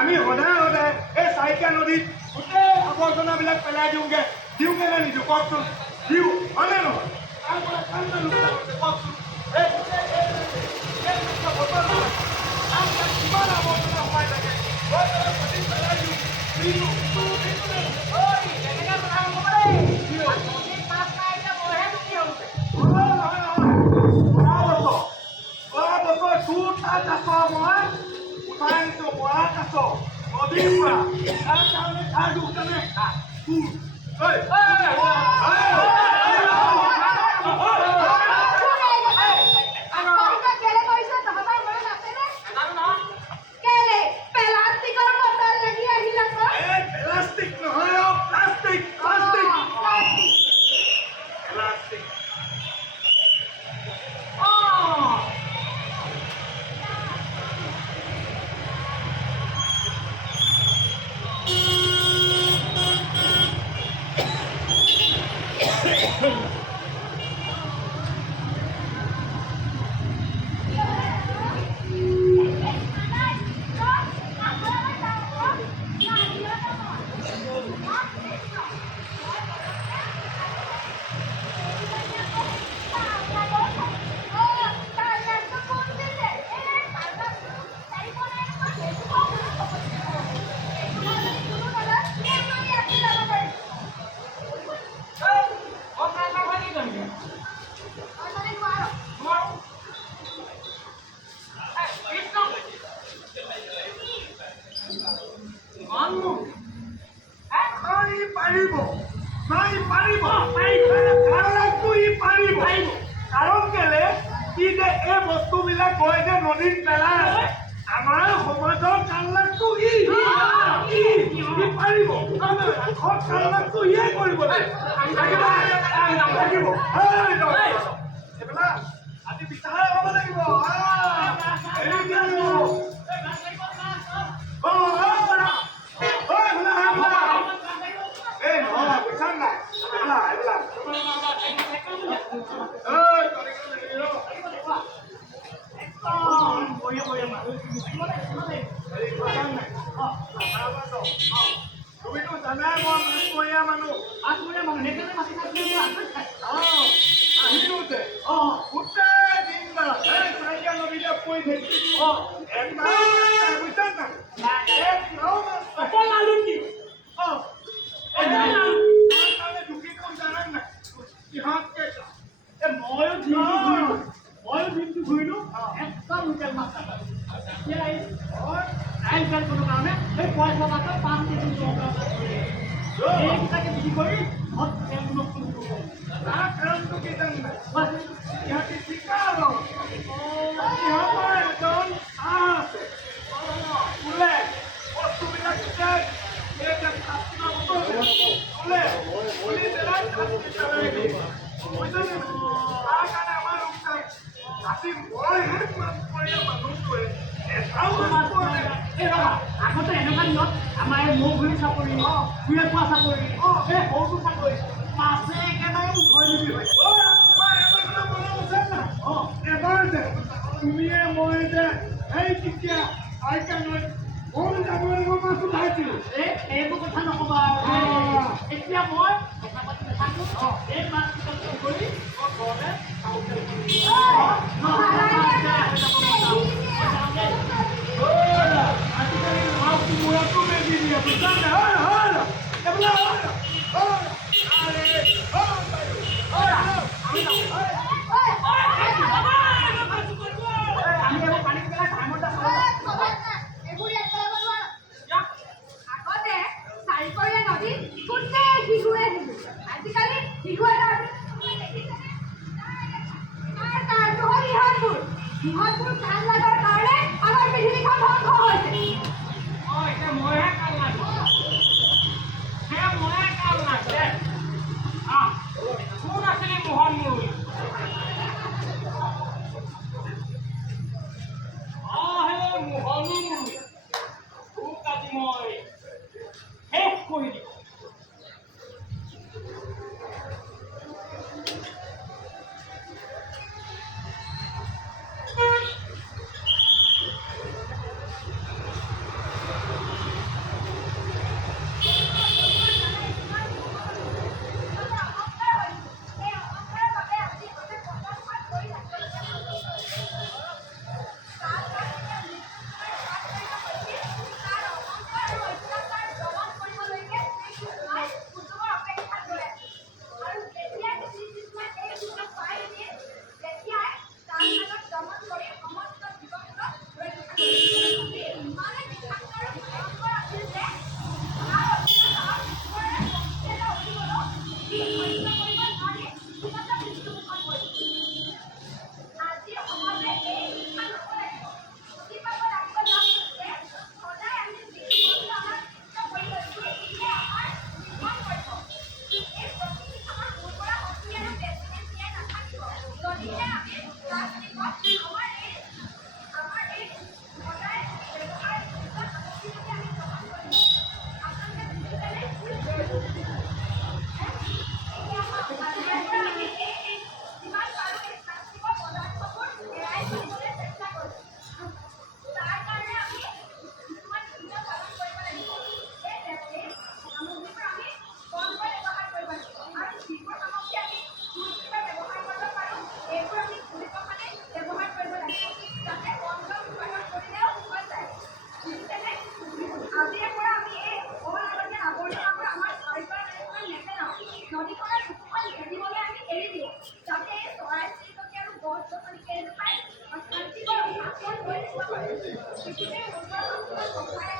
আমি সদায় সদায় এই চাৰিকা নদীত গোটেই আৱৰ্জনাবিলাক পেলাই দিওঁগে নে নিদিওঁ কওকচোন? দিওঁ, হয়নে নহয়? তাৰপৰা কিমান লোকচান হৈছে কওকচোন? কিমান আৱৰ্জনা সোমাই থাকে পেলাই দিওঁ। পাৰিব কাৰণ কেলে কি যে এই বস্তুবিলাক কয় যে নদীত পেলাই আমাৰ সমাজৰ কামলাকটো পাৰিব কামলাকটো ইয়ে কৰিব লাগিব এইবিলাক আজি বিচাৰ হ'ব লাগিব তুমিতো জানাই মই মাছমৰীয়া মানুহ আহিলোতে গোটেই দিনডাল চাৰিটা নদীতে পৰি থাকি বুজিছা নাই দুখী কোন জানা নাই সিহঁত কেইটা ময়ো দিনটো ঘূৰিলো একদম লোকেল মাছ আইন কোনো কাৰণে সেই পইচা মাত্ৰ 5 কেজি এইকেইটাকে বিক্ৰী কৰি তাৰ কাৰণটো কি জান নাই সিহঁতি চিকাৰ সিহঁতৰ এজন আছে বোলে বস্তুবিলাক বোলে বুলি পেলাই তাৰ কাৰণে আমাৰ লোকচান আজি মই মানুহটোৱে আগতে এনেকুৱা দিনত আমাৰ মৌ ঘূৰি চাপৰি ঘূৰে পোৱা চাপৰি এই সৰুটো চাপৰি মাছে একেবাৰে উঠৈ নিবি হয় এবাৰ যে তুমিয়ে মই যে সেই তেতিয়া আইকা নৈ কম যাব লাগিব মাছ উঠাইছিলো এইবোৰ কথা নকবা এতিয়া মই কথা পাতি নাথাকো এই মাছ কৰি ঘৰতে আজিকালি মূৰতো বেজি দিয়ে ইহঁতবোৰ কাম লাগাৰ কাৰণে আমাৰ পৃথিৱীখন ধ্বংস হৈছে এতিয়া মইহে কাম লাগো মইহে কাম লাগে কোন আছিলে মোহন মুৰুই সেই মোহনী মুৰুই তোক আজি মই শেষ কৰি দিম সংসাৰ